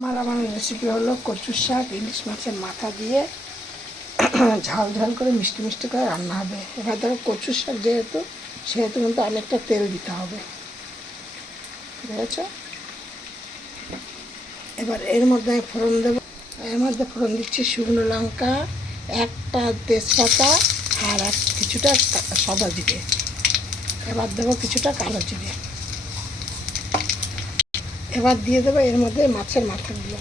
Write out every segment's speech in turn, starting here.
আমার রেসিপি হলো কচুর শাক ইলিশ মাছের মাথা দিয়ে ঝাল ঝাল করে মিষ্টি মিষ্টি করে রান্না হবে। এবার ধরো কচুর শাক যেহেতু সেহেতু কিন্তু অনেকটা তেল দিতে হবে, বুঝেছ? এবার এর মধ্যে আমি ফোড়ন দেবো। এর মধ্যে ফোড়ন দিচ্ছি শুকনো লঙ্কা, একটা তেজপাতা আর কিছুটা সাদা জিরে। এবার দেবো কিছুটা কালো জিরে। এবার দিয়ে দেবো এর মধ্যে মাছের মাথাগুলো।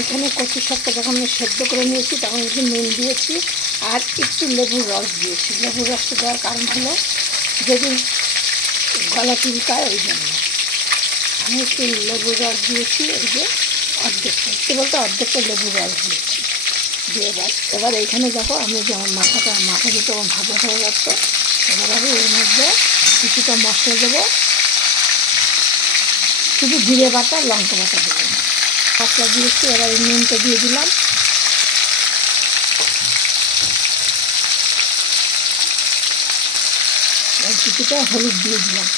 এখানে কচু শাকটা যখন আমি সেদ্ধ করে নিয়েছি তখন একটু নুন দিয়েছি আর একটু লেবুর রস দিয়েছি। লেবুর রসটা দেওয়ার কারণ হলো যদি গলা চুলকায় ওই জন্য আমি একটু লেবুর রস দিয়েছি। এই যে অর্ধেকটা, একটু বলতে অর্ধেকটা লেবুর রস দিয়েছি দিয়ে এবার এইখানে দেখো আমি যে আমার মাথা দুটো আমার ভাজা হয়ে যাচ্ছে। এবার আমি এর মধ্যে কিছুটা মশলা দেবো, শুধু জিরে বাটা লঙ্কা বাটা দেবো। মশলা দিয়েছি, এবার এই নুনটা দিয়ে দিলাম। আর কিছুটা হলুদ দিয়ে দিলাম।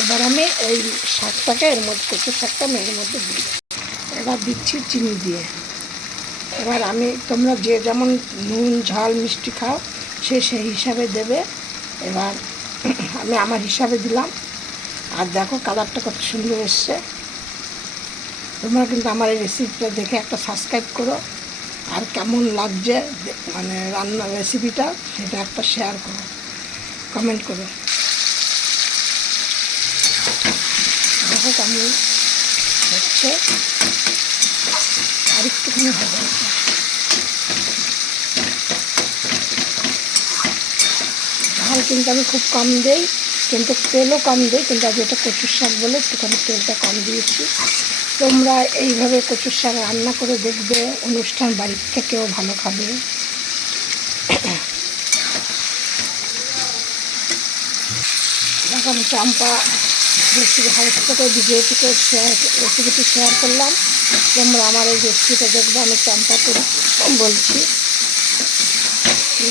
এবার আমি এই শাকটাকে এর মধ্যে কচু শাকটা আমি এর মধ্যে দিয়ে দেবো। এবার দিচ্ছি চিনি দিয়ে। এবার তোমরা যে যেমন নুন ঝাল মিষ্টি খাও সেই হিসাবে দেবে। এবার আমি আমার হিসাবে দিলাম। আর দেখো কালারটা কত সুন্দর এসছে। তোমরা কিন্তু আমার এই রেসিপিটা দেখে একটা সাবস্ক্রাইব করো, আর কেমন লাগছে মানে রান্নার রেসিপিটা সেটা একটা শেয়ার করো, কমেন্ট করো। দেখো কেমন হচ্ছে, আর একটুখানি হবে। ঝাল কিন্তু আমি খুব কম দেই, কিন্তু তেলও কম দিই, কিন্তু আজ এটা কচুর শাক বলে একটুখানি তেলটা কম দিয়েছি। তোমরা এইভাবে কচুর শাক রান্না করে দেখবে, অনুষ্ঠান বাড়ির থেকেও ভালো খাবে। এখন চাম্পা রেসিপি হাউস থেকে ভিডিওটিকে রেসিপিটি শেয়ার করলাম। তোমরা আমার এই রেসিপিটা দেখবে, আমি চাম্পা করে বলছি।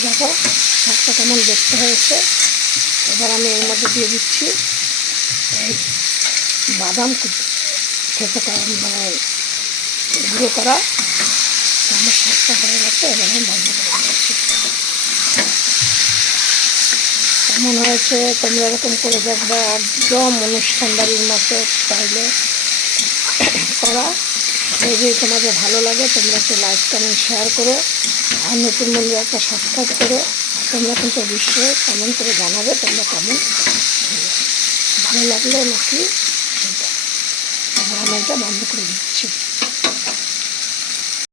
দেখো শাকটা কেমন দেখতে হয়েছে। এবার আমি এর মধ্যে দিয়ে দিচ্ছি এই বাদাম খেতে মানে গুঁড়ো করা। আমার শাকটা হয়ে গেছে, এবার আমি বন্ধ করে দিচ্ছি। কেমন হয়েছে তোমরা এরকম করে দেখবে, একদম অনুষ্ঠান বাড়ির মতো স্টাইলে করা। যদি তোমাদের ভালো লাগে তোমরা একটু লাইক কমেন্ট শেয়ার করো, আর নতুন বন্ধু একটা সাবস্ক্রাইব করো। তোমরা কিন্তু অবশ্যই কমেন্ট করে জানাবে তোমরা কেমন ভালো লাগলো নাকি। এবার আমি এটা বন্ধ করে দিচ্ছি।